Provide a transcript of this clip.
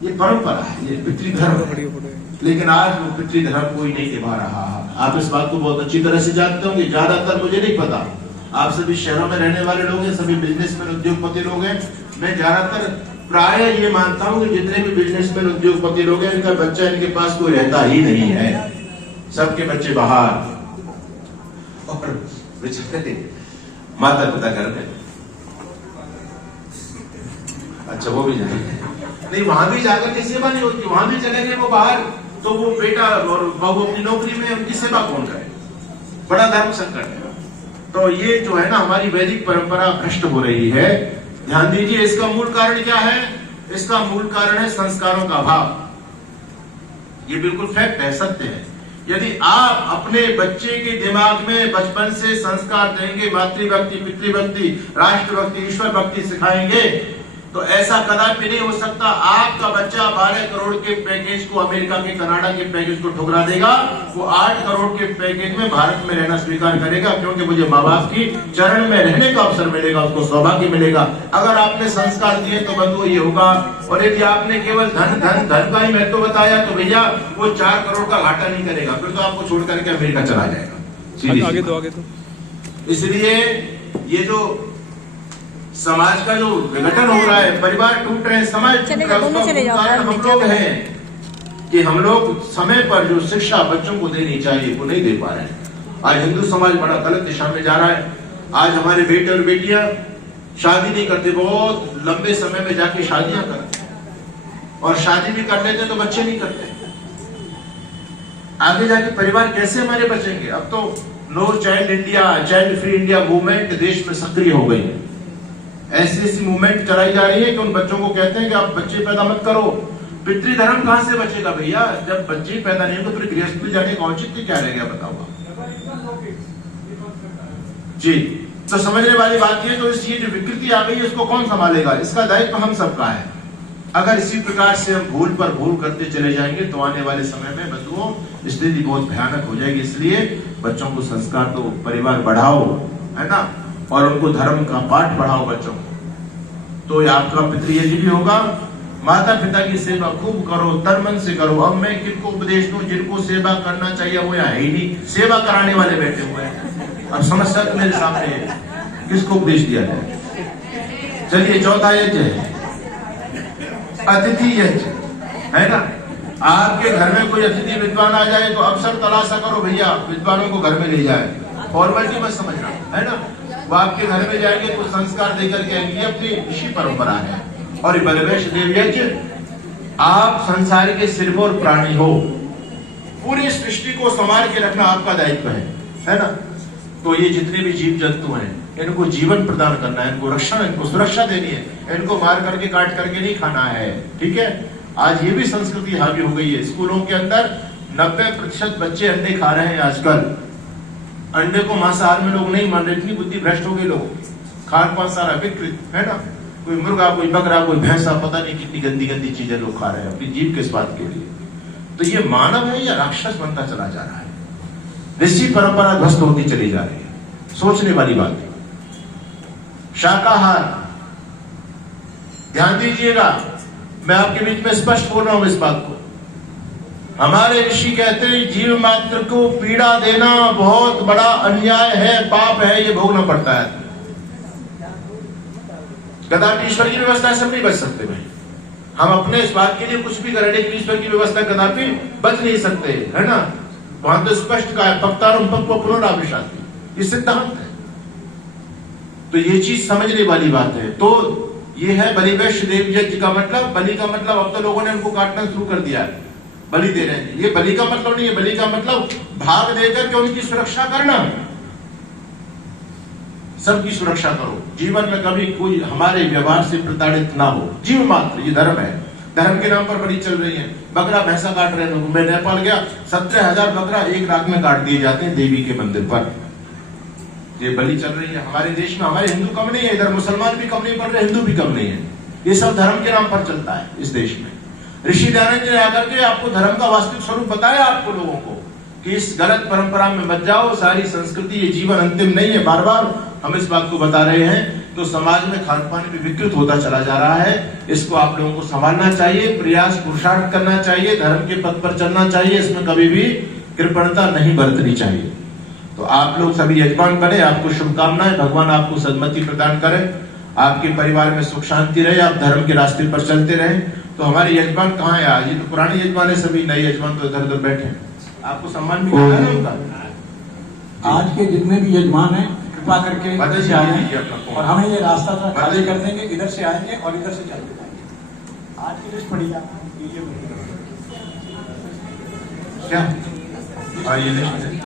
ये परंपरा है, ये पितृधर्म है। लेकिन आज वो पितृधर्म कोई नहीं निभा रहा है। आप इस बात को बहुत अच्छी तरह से जानते होंगे, ज्यादातर मुझे नहीं पता, आप सभी शहरों में रहने वाले लोग हैं, सभी बिजनेसमैन उद्योगपति लोग हैं। मैं ज्यादातर प्राय ये मानता हूँ कि जितने भी बिजनेसमैन उद्योगपति लोग हैं, इनका बच्चा इनके पास कोई रहता ही नहीं है, सबके बच्चे बाहर और बेचारे माता पिता घर में। अच्छा वो भी जाएंगे नहीं, वहां भी जाकर के सेवा नहीं होती, वहां भी चले गए वो बाहर, तो वो बेटा और बहू अपनी नौकरी में, उनकी सेवा कौन करे? बड़ा धर्म संकट है। तो ये जो है ना हमारी वैदिक परंपरा भ्रष्ट हो रही है। ध्यान दीजिए, इसका मूल कारण क्या है? इसका मूल कारण है संस्कारों का अभाव। ये बिल्कुल फैक्ट है, सत्य है। यदि आप अपने बच्चे के दिमाग में बचपन से संस्कार देंगे, मातृभक्ति, पितृभक्ति, राष्ट्रभक्ति, ईश्वर भक्ति सिखाएंगे, तो ऐसा कदापि नहीं हो सकता आपका बच्चा 12 करोड़ के पैकेज को, अमेरिका के, कनाडा के पैकेज को ठुकरा देगा। वो 8 करोड़ के पैकेज में भारत में रहना स्वीकार करेगा, क्योंकि मुझे माँ बाप की चरण में रहने का अवसर मिलेगा, उसको सौभाग्य मिलेगा। अगर आपने संस्कार दिए तो बंधु ये होगा, और यदि आपने केवल धन धन धन का ही महत्व बताया तो भैया वो 4 करोड़ का घाटा नहीं करेगा, फिर तो आपको छोड़ करके अमेरिका चला जाएगा। आगे तो इसलिए ये जो समाज का जो विघटन हो रहा है, परिवार टूट रहे हैं, समाज टूट रहा है, उसका कारण हम लोग हैं कि हम लोग समय पर जो शिक्षा बच्चों को देनी चाहिए वो नहीं दे पा रहे हैं। आज हिंदू समाज बड़ा गलत दिशा में जा रहा है। आज हमारे बेटे और बेटियां शादी नहीं करते, बहुत लंबे समय में जाके शादियां करते, और शादी भी कर लेते तो बच्चे नहीं करते। आगे जाके परिवार कैसे हमारे बचेंगे? अब तो no child India, child free India movement देश में सक्रिय हो गई है। ऐसी ऐसी मूवमेंट चलाई जा रही है कि उन बच्चों को कहते हैं कि आप बच्चे पैदा मत करो। पितृधर्म कहां से बचेगा भैया? जब बच्चे पैदा नहीं होंगे तो गृहस्थी जाने का औचित्य क्या रह गया बताओ जी। तो समझने वाली बात ये, तो ये जो विकृति आ गई है इसको कौन संभालेगा? इसका दायित्व हम सबका है। अगर इसी प्रकार से हम भूल पर भूल करते चले जाएंगे तो आने वाले समय में बंधुओं स्थिति बहुत भयानक हो जाएगी। इसलिए बच्चों को संस्कार तो परिवार बढ़ाओ, है ना, और उनको धर्म का पाठ पढ़ाओ बच्चों को, तो आपका पितृयज्ञ भी होगा। माता पिता की सेवा खूब करो, तन मन से करो। अब मैं किनको उपदेश दूं? जिनको सेवा करना चाहिए वो यहाँ है ही नहीं, सेवा कराने वाले बैठे हुए हैं। अब समस्या तो मेरे सामने है, किसको उपदेश दिया जाए? चलिए, चौथा यज्ञ है अतिथि यज्ञ, है ना। आपके घर में कोई अतिथि विद्वान आ जाए तो अवसर तलाशा करो भैया, विद्वानों को घर में ले जाए। फॉर्मेलिटी मत समझना, है ना। वो आपके घर में जाएंगे तो संस्कार देकर के आएंगे, अपनी ऋषि परंपरा है। और बलवेश देव यज्ञ, आप संसार के सिरमौर प्राणी हो, पूरी सृष्टि को संभाल के रखना आपका दायित्व है ना। तो ये जितने भी जीव जंतु हैं इनको जीवन प्रदान करना है, इनको रक्षण, इनको सुरक्षा देनी है, इनको मार करके काट करके नहीं खाना है, ठीक है। आज ये भी संस्कृति हावी हो गई है। स्कूलों के अंदर 90% बच्चे अंडे खा रहे हैं आजकल। अंडे को मांसाहार में लोग नहीं मान रहे, इतनी बुद्धि भ्रष्ट हो गई लोग। खान पान सारा विकृत, है ना। कोई मुर्गा, कोई बकरा, कोई भैंसा, पता नहीं कितनी गंदी गंदी चीजें लोग खा रहे हैं अपनी जीभ के स्वाद के लिए। तो ये मानव है या राक्षस बनता चला जा रहा है? ऋषि परंपरा ध्वस्त होती चली जा रही है। सोचने वाली बात है। शाकाहार, ध्यान दीजिएगा, मैं आपके बीच में स्पष्ट बोल रहा हूं इस बात को। हमारे ऋषि कहते हैं जीव मात्र को पीड़ा देना बहुत बड़ा अन्याय है, पाप है, ये भोगना पड़ता है। कदापि ईश्वर की व्यवस्था से हम नहीं बच सकते भाई। हम अपने इस बात के लिए कुछ भी करें, लेकिन ईश्वर की व्यवस्था कदापि बच नहीं सकते, है ना। वहां तो स्पष्ट कहा है, पक्तारम पक्व पुनराविशाति, ये सिद्धांत है। तो ये चीज समझने वाली बात है। तो ये है बलिवेश देव यज्ञ का मतलब। बलि का मतलब अब तो लोगों ने उनको काटना शुरू कर दिया है, बलि दे रहे हैं। ये बलि का मतलब नहीं है, बलि का मतलब भाग देकर के उनकी सुरक्षा करना, सबकी सुरक्षा करो। जीवन में कभी कोई हमारे व्यवहार से प्रताड़ित ना हो, जीव मात्र, ये धर्म है। धर्म के नाम पर बलि चल रही है, बकरा भैंसा काट रहे हैं। मैं नेपाल गया, 17,000 बकरा एक रात में काट दिए जाते हैं देवी के मंदिर पर। ये बलि चल रही है हमारे देश में। हमारे हिंदू कम नहीं है, इधर मुसलमान भी कम नहीं पड़ रहे, हिंदू भी कम नहीं है। ये सब धर्म के नाम पर चलता है इस देश में। ऋषि दयानंद जी ने आकर के आपको धर्म का वास्तविक स्वरूप बताया, आपको लोगों को, कि इस गलत परंपरा में मत जाओ, सारी संस्कृति, ये जीवन अंतिम नहीं है। बार बार हम इस बात को बता रहे हैं तो समाज में खान पान भी विकृत होता चला जा रहा है। इसको आप लोगों को संभालना चाहिए, प्रयास पुरुषार्थ करना चाहिए, धर्म के पथ पर चलना चाहिए, इसमें कभी भी कृपणता नहीं बरतनी चाहिए। तो आप लोग सभी यजमान बने, आपको शुभकामनाएं, भगवान आपको सद्मति प्रदान करे, आपके परिवार में सुख शांति रहे, आप धर्म के रास्ते पर चलते रहे। तो हमारे यजमान कहाँ है आज? ये तो पुराने यजमान है, सभी नए यजमान तो इधर उधर बैठे हैं। आपको सम्मान भी करना है उनका। आज के जितने भी यजमान हैं कृपा करके मदद से आए कीजिए अपना। और हमें ये रास्ता था खाली कर देंगे, इधर से आएंगे और इधर से चलते जाएंगे। आज की लिस्ट पड़ी आप क्या? हाँ, ये लिस्ट है।